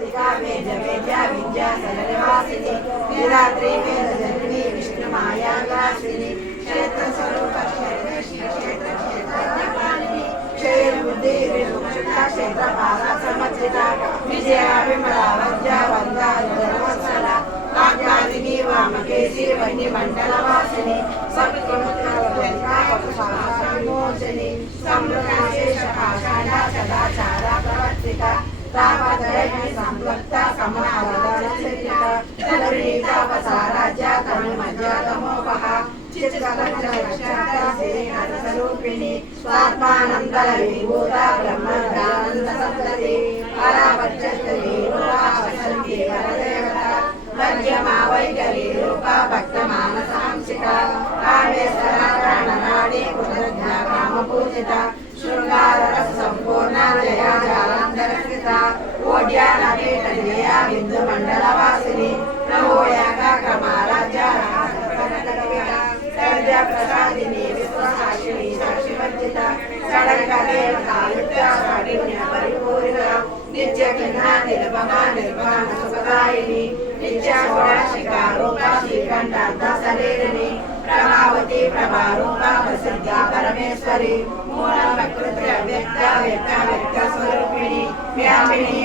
वेदाधिका वेद वेद्या विद्या सरलवासिनी वेदात्री वेदजननी विष्णुमायाग्रासिनी क्षेत्रस्वरूप क्षेत्र क्षेत्रज्ञपालिनी क्षयबुद्धि विमुक्ता क्षेत्रपाला समर्जिता विजया विमला वज्रा वंदा धर्मवत्सला वाग्वादिनी वामकेशी वह्निमण्डलवासिनी सत्त्वमुत्तरजनिका समृताशेषपाषाणा सदाचारा प्रवर्तिता तापत्रयी संप्लक्ता समावदनचरिता तरुणीतापसाराज्या तनुमज्जा तमोपः चित्तकलक्षाता श्रीहरस्वरूपिणी स्वात्मानन्दविभूता ब्रह्मज्ञानन्दसप्तति परापच्यति रूपा पश्यन्ति वरदेवता मध्यमा वैखरी रूपा भक्तमानसांसिका कामेश्वरा प्राणनाडी कृतज्ञा कामपूजिता शृंगाररसम्पूर्णा जया जालन्धरस्थिता ओड्यानपीठनिलया बिन्दुमण्डलवासिनी नवोयाका क्रमाराज्या सर्वप्रसादिनी विश्वसाक्षिणी साक्षिवर्जिता षडङ्गदेवतायुक्ता काठिन्यपरिपूरिता नित्यकिन्ना निरुपमा निर्वाणसुखदायिनी नित्या षोडशिका रूपा श्रीकण्ठार्था शरीरिणी प्रभावती प्रभारूपा प्रसिद्धा परमेश्वरी मूल प्रकृति अव्यक्ता व्यक्ता व्यक्तस्वरूपिणी व्यापिनी